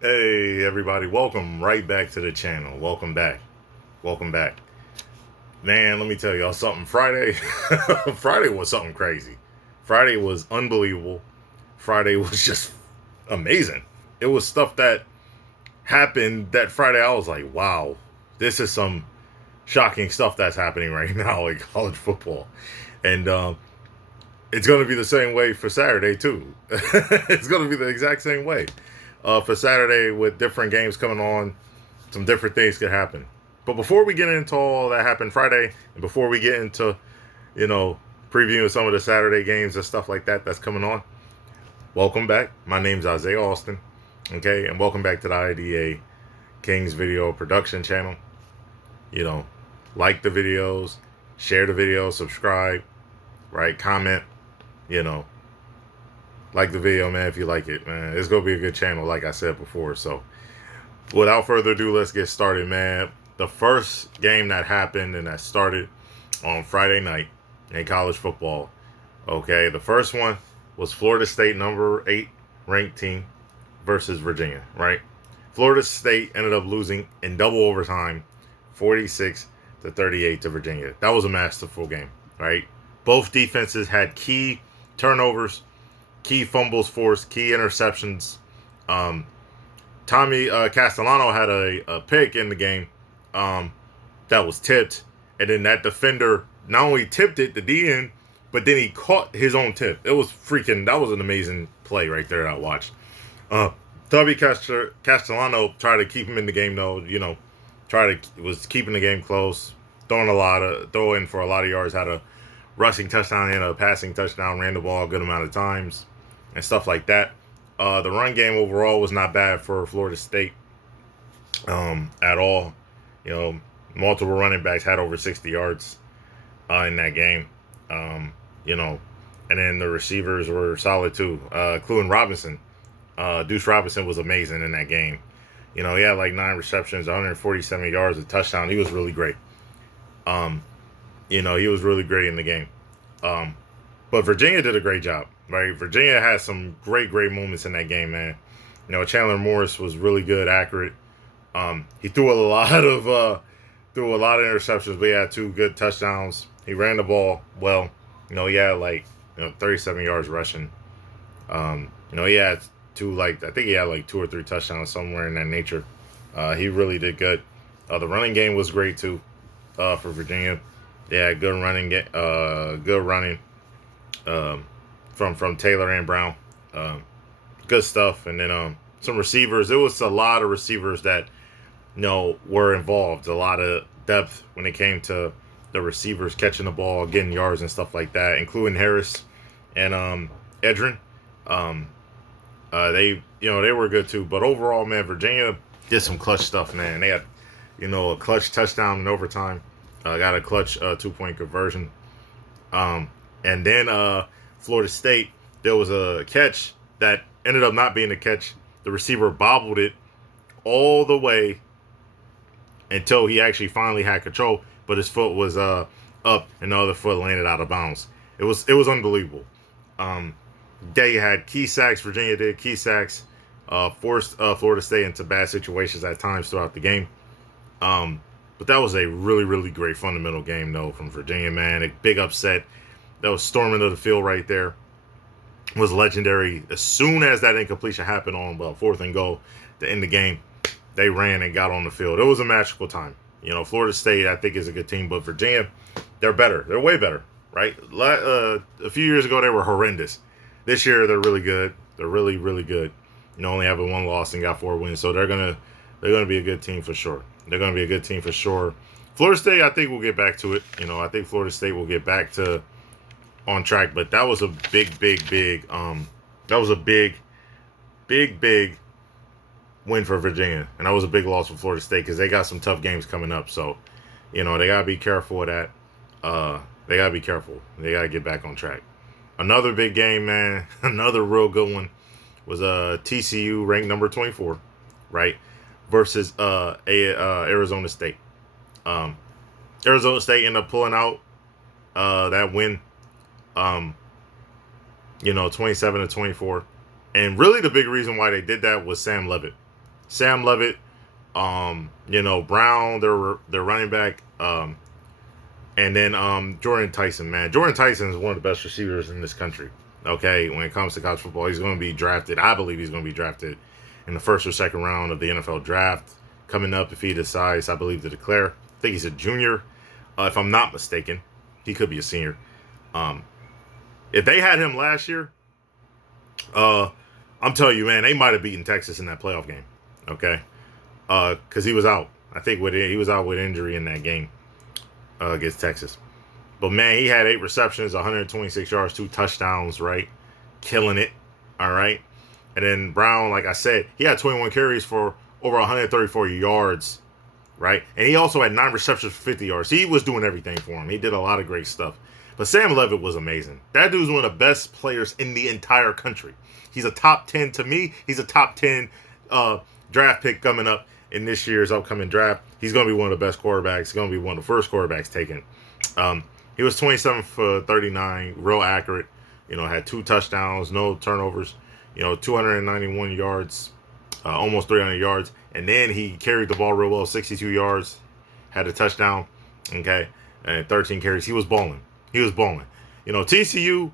Hey everybody, welcome right back to the channel. Welcome back. Welcome back. Man, let me tell y'all something. Friday Friday was something crazy. Friday was unbelievable. Friday was just amazing. It was stuff that happened that Friday. I was like, wow, this is some shocking stuff that's happening right now in college football. And it's going to be the same way for Saturday too. It's going to be the exact same way for Saturday with different games coming on. Some different things could happen. But before we get into all that happened Friday, and before we get into you know previewing some of the Saturday games and stuff like that that's coming on, welcome back. My name's Isaiah Austin. Okay, and welcome back to the IDA Kings Video Production Channel. You know, like the videos, share the videos, subscribe, right? Comment. You know, like the video, man, if you like it, man. It's gonna be a good channel, like I said before. So, without further ado, let's get started, man. The first game that happened and that started on Friday night in college football. Okay, the first one was Florida State, number 8 ranked team, versus Virginia. Right, Florida State ended up losing in double overtime, 46-38 to Virginia. That was a masterful game. Right, both defenses had key turnovers, key fumbles forced, key interceptions. Um, Tommy Castellano had a pick in the game that was tipped, and then that defender not only tipped it, the DN, but then he caught his own tip. It was freaking. That was an amazing play right there that I watched. Uh, Tommy Castellano tried to keep him in the game though. Was keeping the game close, throwing for a lot of yards. Had a rushing touchdown and a passing touchdown. Ran the ball a good amount of times and stuff like that. The run game overall was not bad for Florida State at all. You know, multiple running backs had over 60 yards in that game. Um, you know, and then the receivers were solid too, including Robinson. Deuce Robinson was amazing in that game. You know, he had like 9 receptions, 147 yards, a touchdown. He was really great. Um, he was really great in the game. Um, but Virginia did a great job, right? Virginia had some great moments in that game, man. You know, Chandler Morris was really good, accurate. He threw a lot of interceptions, but he had 2 good touchdowns. He ran the ball well. You know, he had like 37 yards rushing. He had I think he had like 2 or 3 touchdowns somewhere in that nature. He really did good. The running game was great too for Virginia. Yeah, good running from Taylor and Brown. Um, Good stuff. And then some receivers. It was a lot of receivers that were involved. A lot of depth when it came to the receivers catching the ball, getting yards and stuff like that, including Harris and Edrin. Um, they were good too. But overall, man, Virginia did some clutch stuff, man. They had a clutch touchdown in overtime. Got a clutch 2-point conversion. And then Florida State, there was a catch that ended up not being a catch. The receiver bobbled it all the way until he actually finally had control, but his foot was up and the other foot landed out of bounds. It was unbelievable. They had key sacks. Virginia did key sacks, forced Florida State into bad situations at times throughout the game. But that was a really great fundamental game though from Virginia, man. A big upset. That was storming of the field right there. Was legendary. As soon as that incompletion happened on 4th and goal to end the game, they ran and got on the field. It was a magical time. Florida State, I think, is a good team, but Virginia, they're better. They're way better, right? A few years ago, they were horrendous. This year, they're really good. They're really good. Only having 1 loss and got 4 wins, so they're gonna be a good team for sure. They're gonna be a good team for sure. Florida State, I think, will get back to it. I think Florida State will get back to on track, but that was a big that was a big win for Virginia, and that was a big loss for Florida State because they got some tough games coming up. So, they gotta be careful of that. They gotta be careful. They gotta get back on track. Another big game, man. Another real good one was TCU ranked number 24, right, versus Arizona State. Um, Arizona State ended up pulling out that win. 27-24. And really the big reason why they did that was Sam Levitt. Sam Levitt, Brown, their running back, and then Jordan Tyson, man. Jordan Tyson is one of the best receivers in this country. Okay, when it comes to college football, he's going to be drafted. I believe he's going to be drafted in the first or second round of the NFL draft coming up if he decides, I believe, to declare. I think he's a junior, if I'm not mistaken. He could be a senior. If they had him last year, I'm telling you, man, they might have beaten Texas in that playoff game. Okay, because he was out. I think he was out with injury in that game against Texas. But man, he had 8 receptions, 126 yards, 2 touchdowns, right? Killing it. All right. And then Brown, like I said, he had 21 carries for over 134 yards, right? And he also had 9 receptions for 50 yards. He was doing everything for him. He did a lot of great stuff. But Sam Levitt was amazing. That dude's one of the best players in the entire country. He's a top 10 to me. He's a top 10 draft pick coming up in this year's upcoming draft. He's going to be one of the best quarterbacks. He's going to be one of the first quarterbacks taken. He was 27 for 39, real accurate. Had 2 touchdowns, no turnovers. 291 yards, almost 300 yards. And then he carried the ball real well, 62 yards, had a touchdown, okay, and 13 carries. He was balling. TCU,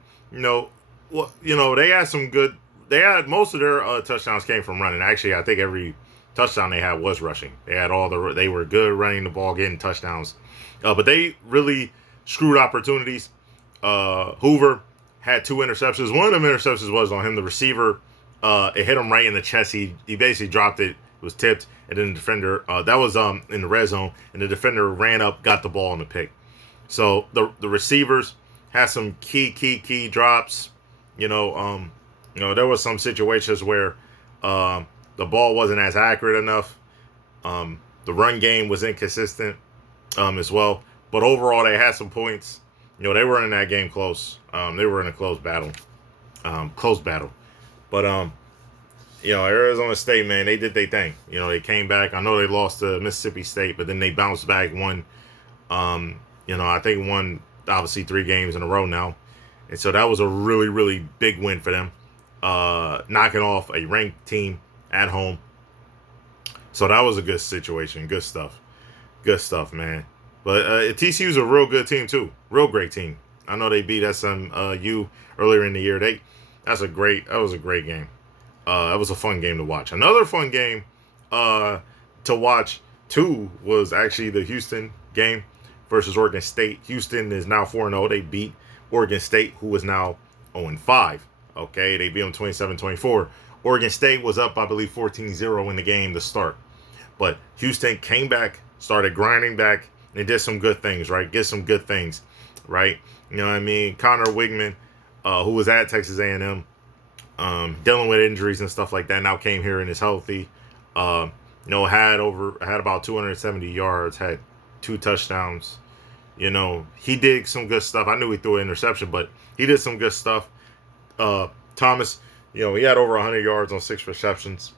they had some good. They had most of their touchdowns came from running. Actually, I think every touchdown they had was rushing. They were good running the ball, getting touchdowns, but they really screwed opportunities. Hoover had 2 interceptions. One of them interceptions was on him. The receiver, it hit him right in the chest. He basically dropped it. It was tipped, and then the defender, that was in the red zone, and the defender ran up, got the ball in the pick. So the receivers had some key drops. There was some situations where the ball wasn't as accurate enough. The run game was inconsistent as well. But overall, they had some points. They were in that game close. They were in a close battle. But, Arizona State, man, they did their thing. They came back. I know they lost to Mississippi State, but then they bounced back, won, I think won, obviously, 3 games in a row now. And so that was a really, really big win for them. Knocking off a ranked team at home. So that was a good situation. Good stuff. Good stuff, man. But TCU's a real good team, too. Real great team. I know they beat SMU earlier in the year. That was a great game. That was a fun game to watch. Another fun game to watch, too, was actually the Houston game versus Oregon State. Houston is now 4-0. They beat Oregon State, who is now 0-5. Okay, they beat them 27-24. Oregon State was up, I believe, 14-0 in the game to start. But Houston came back, started grinding back, and did some good things, right? Get some good things, right? You know what I mean? Connor Wigman, who was at Texas A&M, dealing with injuries and stuff like that, now came here and is healthy. Had about 270 yards, had 2 touchdowns. He did some good stuff. I knew he threw an interception, but he did some good stuff. Thomas, he had over 100 yards on 6 receptions.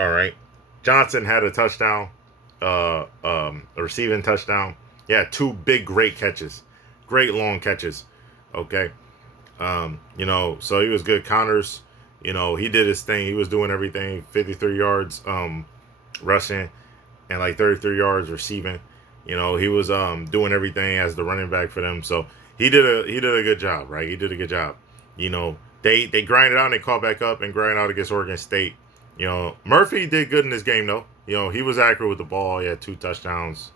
All right. Johnson had a touchdown, a receiving touchdown. He had 2 big, great catches, great long catches. Okay. So he was good. Connors, he did his thing. He was doing everything. 53 yards rushing and like 33 yards receiving. He was doing everything as the running back for them. So he did a good job, right? He did a good job. They grinded out and they caught back up and grinded out against Oregon State. Murphy did good in this game though. He was accurate with the ball. He had 2 touchdowns.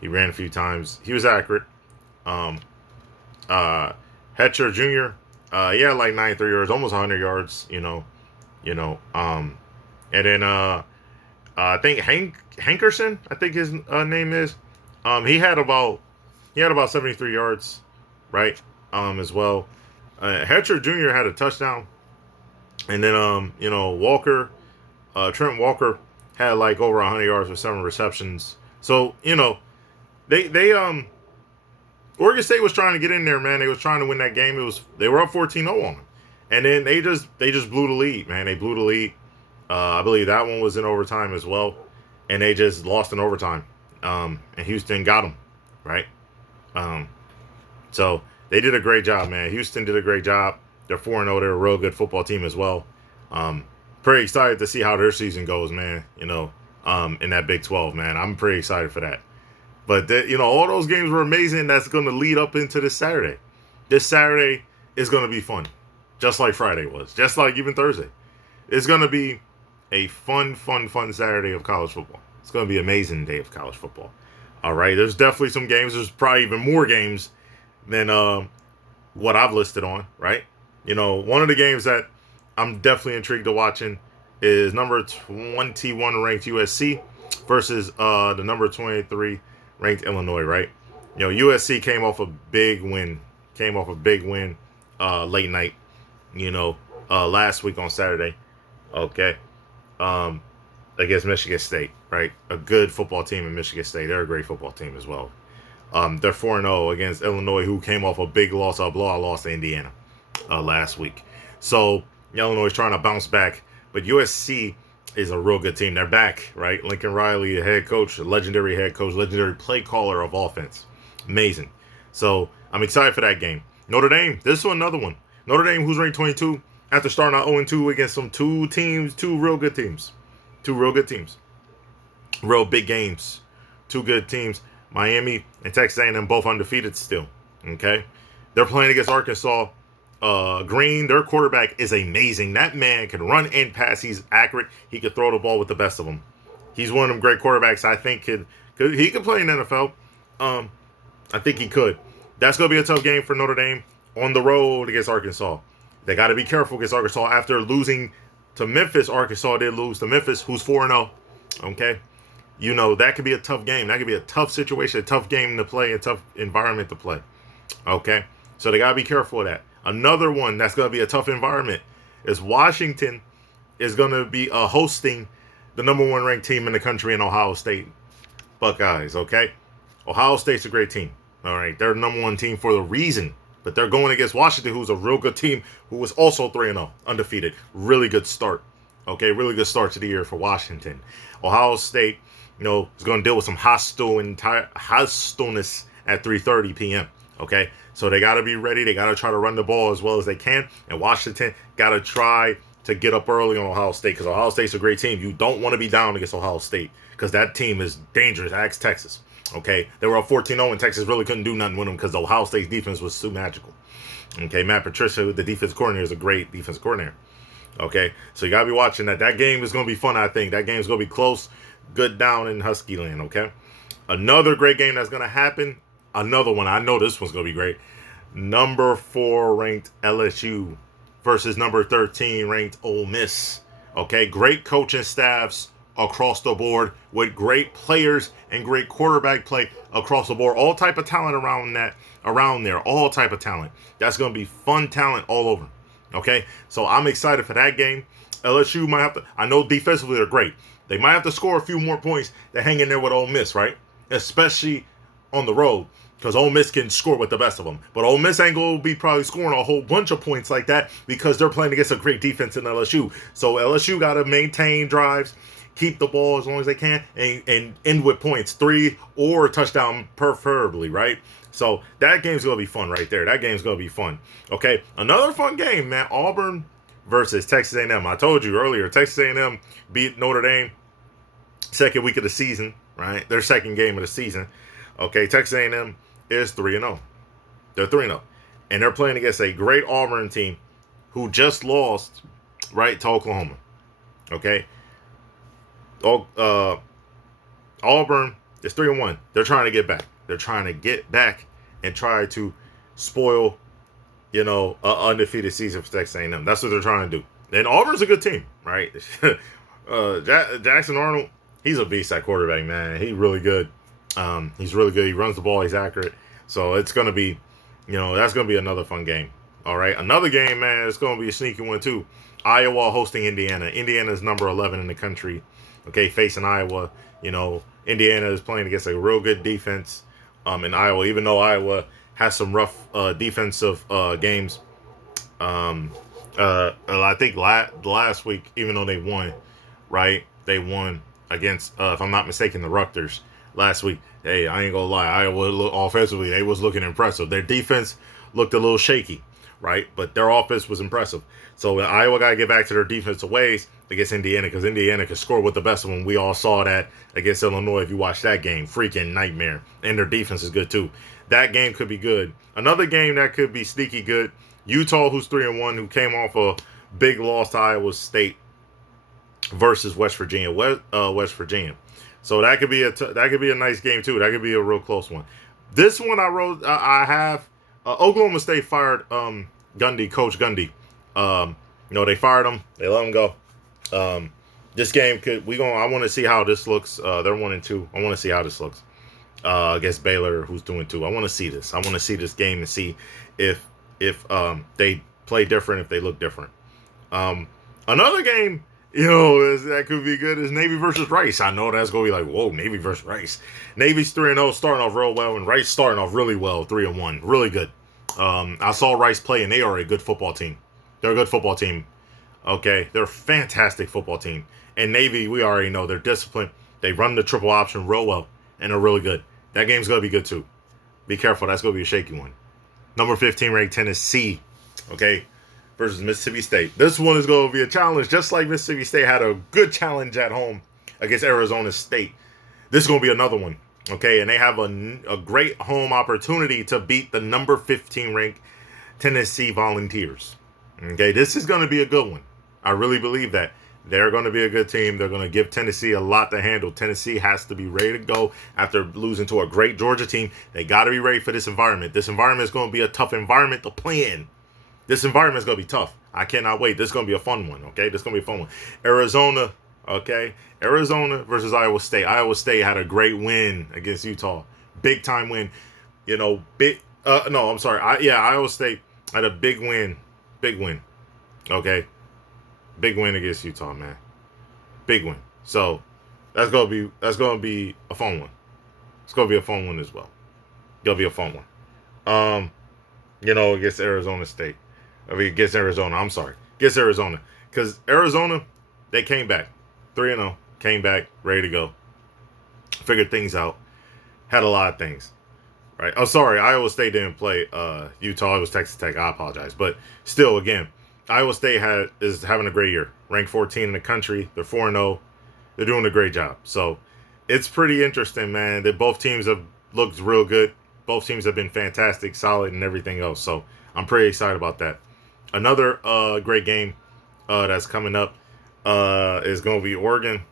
He ran a few times. He was accurate. Hetcher Jr. He had like 93 yards, almost 100 yards. And then I think Hankerson, I think his name is. He had about 73 yards, right? As well. Hetcher Jr. had a touchdown, and then Walker, Trent Walker had like over 100 yards with 7 receptions. So they Oregon State was trying to get in there, man. They was trying to win that game. They were up 14-0 on them, and then they just blew the lead, man. They blew the lead. I believe that one was in overtime as well, and they just lost in overtime. And Houston got them, right? So they did a great job, man. Houston did a great job. They're 4-0. They're a real good football team as well. pretty excited to see how their season goes, man. In that Big 12, man. I'm pretty excited for that. But all those games were amazing. That's going to lead up into this Saturday. This Saturday is going to be fun, just like Friday was, just like even Thursday. It's going to be a fun Saturday of college football. It's going to be an amazing day of college football. All right, there's definitely some games. There's probably even more games than what I've listed on, right? One of the games that I'm definitely intrigued to watching is number 21 ranked USC versus the number 23 ranked Illinois, right? USC came off a big win. Late night, last week on Saturday. Okay. Against Michigan State, right? A good football team in Michigan State. They're a great football team as well. They're 4-0 against Illinois, who came off a big loss, a blowout loss to Indiana last week. So Illinois is trying to bounce back, but USC is a real good team. They're back, right? Lincoln Riley, a head coach, a legendary head coach, legendary play caller of offense. Amazing. So I'm excited for that game. Notre Dame, this is another one. Notre Dame, who's ranked 22, after starting out 0-2 against two real good teams. Real big games. Two good teams. Miami and Texas A&M both undefeated still. Okay? They're playing against Arkansas. Green, their quarterback, is amazing. That man can run and pass. He's accurate. He could throw the ball with the best of them. He's one of them great quarterbacks I think he could play in the NFL. I think he could. That's going to be a tough game for Notre Dame on the road against Arkansas. They got to be careful against Arkansas. After losing to Memphis, Arkansas did lose to Memphis, who's 4-0. Okay? That could be a tough game. That could be a tough situation, a tough game to play, a tough environment to play. Okay? So they got to be careful of that. Another one that's going to be a tough environment is Washington is going to be hosting the number 1 ranked team in the country in Ohio State Buckeyes, okay? Ohio State's a great team, all right? They're the number 1 team for the reason, but they're going against Washington, who's a real good team, who was also 3-0, undefeated. Really good start, okay? Really good start to the year for Washington. Ohio State, is going to deal with some hostileness at 3:30 p.m., okay? So they got to be ready. They got to try to run the ball as well as they can. And Washington got to try to get up early on Ohio State because Ohio State's a great team. You don't want to be down against Ohio State because that team is dangerous. Ask Texas. Okay? They were up 14-0 and Texas really couldn't do nothing with them because the Ohio State's defense was too magical. Okay? Matt Patricia, the defense coordinator, is a great defense coordinator. Okay? So you got to be watching that. That game is going to be fun, I think. That game is going to be close. Good down in Husky land. Okay? Another great game that's going to happen. Another one, I know this one's going to be great. Number 4 ranked LSU versus number 13 ranked Ole Miss. Okay, great coaching staffs across the board with great players and great quarterback play across the board. All type of talent around there. All type of talent. That's going to be fun talent all over. Okay, so I'm excited for that game. LSU might have to, I know defensively they're great. They might have to score a few more points to hang in there with Ole Miss, right? Especially on the road. Because Ole Miss can score with the best of them. But Ole Miss ain't going to be probably scoring a whole bunch of points like that because they're playing against a great defense in LSU. So LSU got to maintain drives, keep the ball as long as they can, and end with points. 3 or a touchdown preferably, right? So that game's going to be fun right there. That game's going to be fun. Okay, another fun game, man. Auburn versus Texas A&M. I told you earlier, Texas A&M beat Notre Dame second week of the season, right? Their second game of the season. Okay, Texas A&M is 3-0. They're 3-0. And they're playing against a great Auburn team who just lost, right, to Oklahoma. Okay? Auburn is 3-1. They're trying to get back. They're trying to get back and try to spoil, an undefeated season for Texas A&M. That's what they're trying to do. And Auburn's a good team, right? Jackson Arnold, he's a beast at quarterback, man. He's really good. He's really good. He runs the ball. He's accurate. So it's going to be, that's going to be another fun game. All right. Another game, man, it's going to be a sneaky one, too. Iowa hosting Indiana. Indiana is number 11 in the country. Okay, facing Iowa. Indiana is playing against a real good defense in Iowa, even though Iowa has some rough defensive games. I think last week, even though they won, right, they won against, if I'm not mistaken, the Rutgers last week. Hey, I ain't gonna lie, Iowa offensively, they was looking impressive. Their defense looked a little shaky, right? But their offense was impressive. So Iowa got to get back to their defensive ways against Indiana, because Indiana could score with the best of them. We all saw that against Illinois. If you watch that game, freaking nightmare. And their defense is good too. That game could be good. Another game that could be sneaky good. Utah, who's 3-1, who came off a big loss to Iowa State versus West Virginia. West Virginia. So that could be a nice game too. That could be a real close one. This one I have Oklahoma State fired Coach Gundy. They fired him. They let him go. This game I want to see how this looks. They're 1-2. I want to see how this looks against Baylor, who's 2-2. I want to see this. I want to see this game and see if they play different, if they look different. Another game, that could be good is Navy versus Rice. I know that's going to be like, whoa, Navy versus Rice. Navy's 3-0, starting off real well, and Rice starting off really well, 3-1. Really good. I saw Rice play, and they are a good football team. They're a good football team. Okay? They're a fantastic football team. And Navy, we already know, they're disciplined. They run the triple option real well, and they're really good. That game's going to be good, too. Be careful. That's going to be a shaky one. Number 15 ranked Tennessee, okay, versus Mississippi State. This one is going to be a challenge, just like Mississippi State had a good challenge at home against Arizona State. This is going to be another one, okay, and they have a great home opportunity to beat the number 15 ranked Tennessee Volunteers. Okay, this is going to be a good one. I really believe that. They're going to be a good team. They're going to give Tennessee a lot to handle. Tennessee has to be ready to go after losing to a great Georgia team. They got to be ready for this environment. This environment is going to be a tough environment to play in. This environment is going to be tough. I cannot wait. This is going to be a fun one, okay? This is going to be a fun one. Arizona, okay? Arizona versus Iowa State. Iowa State had a great win against Utah. Big time win. Iowa State had a big win. Big win, okay? Big win against Utah, man. Big win. So that's gonna be a fun one. It's gonna be a fun one as well. It'll be a fun one. Against Arizona State. Against Arizona. I'm sorry. Against Arizona. Because Arizona, they came back. 3-0. Came back, ready to go. Figured things out. Had a lot of things. Right. Oh, sorry. Iowa State didn't play Utah. It was Texas Tech. I apologize. But still, again, Iowa State is having a great year. Ranked 14 in the country. They're 4-0. They're doing a great job. So it's pretty interesting, man, that both teams have looked real good. Both teams have been fantastic, solid, and everything else. So I'm pretty excited about that. Another great game that's coming up is going to be Oregon,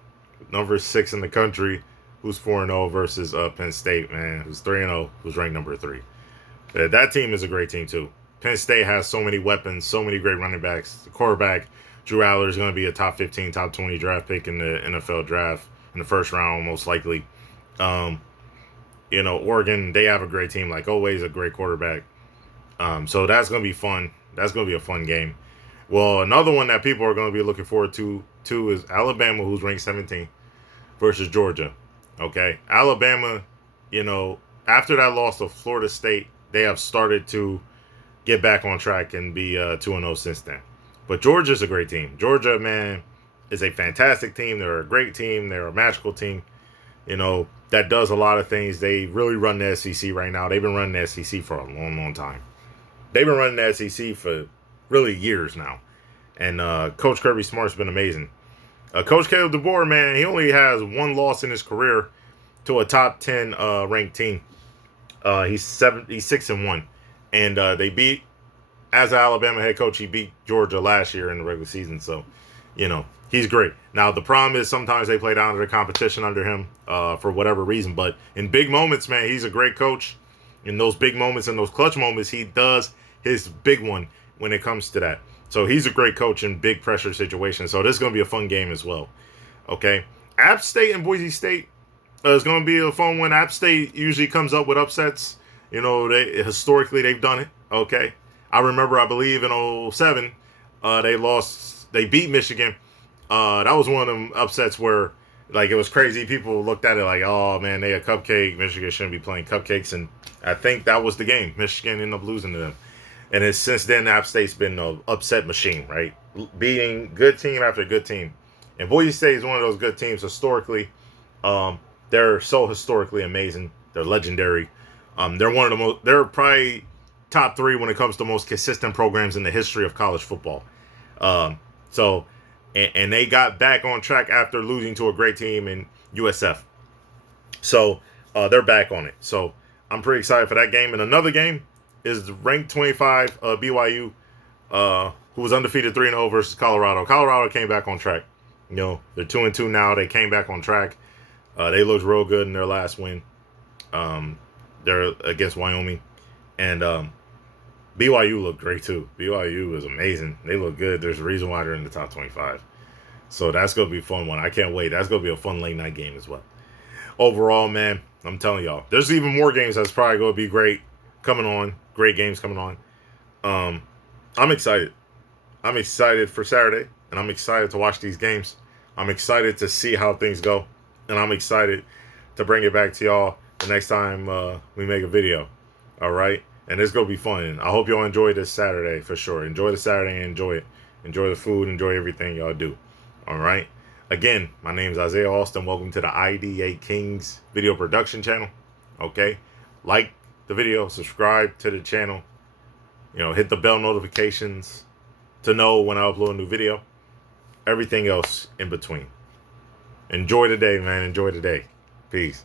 number 6 in the country, who's 4-0 versus Penn State, man, who's 3-0, who's ranked number 3. That team is a great team, too. Penn State has so many weapons, so many great running backs. The quarterback, Drew Aller, is going to be a top 15, top 20 draft pick in the NFL draft in the first round, most likely. Oregon, they have a great team, like always, a great quarterback. So that's going to be fun. That's going to be a fun game. Well, another one that people are going to be looking forward to is Alabama, who's ranked 17, versus Georgia. Okay, Alabama, after that loss to Florida State, they have started to get back on track and be 2-0 since then. But Georgia's a great team. Georgia, man, is a fantastic team. They're a great team. They're a magical team, that does a lot of things. They really run the SEC right now. They've been running the SEC for a long, long time. They've been running the SEC for really years now. And Coach Kirby Smart's been amazing. Coach Caleb DeBoer, man, he only has one loss in his career to a top 10 ranked team. He's 6-1. And they beat, as an Alabama head coach, he beat Georgia last year in the regular season. So, he's great. Now, the problem is sometimes they play down to the competition under him for whatever reason. But in big moments, man, he's a great coach. In those big moments, in those clutch moments, he does his big one when it comes to that. So he's a great coach in big pressure situations. So this is going to be a fun game as well. Okay. App State and Boise State is going to be a fun one. App State usually comes up with upsets. Historically, they've done it. Okay. I remember, I believe in 07, they beat Michigan. That was one of them upsets where, it was crazy. People looked at it like, oh, man, they a cupcake. Michigan shouldn't be playing cupcakes. And I think that was the game. Michigan ended up losing to them. And since then, App State's been an upset machine, right? Beating good team after good team. And Boise State is one of those good teams historically. They're so historically amazing. They're legendary. They're probably top 3 when it comes to most consistent programs in the history of college football. So and they got back on track after losing to a great team in USF. So they're back on it. So I'm pretty excited for that game. And another game is ranked 25 BYU, who was undefeated 3-0 versus Colorado. Colorado came back on track. You know, they're 2-2 now. They came back on track. They looked real good in their last win. They're against Wyoming. And BYU looked great too. BYU is amazing. They look good. There's a reason why they're in the top 25. So that's going to be a fun one. I can't wait. That's going to be a fun late night game as well. Overall, man, I'm telling y'all, there's even more games that's probably going to be great coming on. Great games coming on. I'm excited. I'm excited for Saturday, and I'm excited to watch these games. I'm excited to see how things go, and I'm excited to bring it back to y'all the next time we make a video. All right? And it's going to be fun. I hope y'all enjoy this Saturday for sure. Enjoy the Saturday and enjoy it. Enjoy the food. Enjoy everything y'all do. All right? Again, my name is Isaiah Austin. Welcome to the IDA Kings video production channel. Okay? Like the video. Subscribe to the channel. You know, hit the bell notifications to know when I upload a new video. Everything else in between. Enjoy the day, man. Enjoy the day. Peace.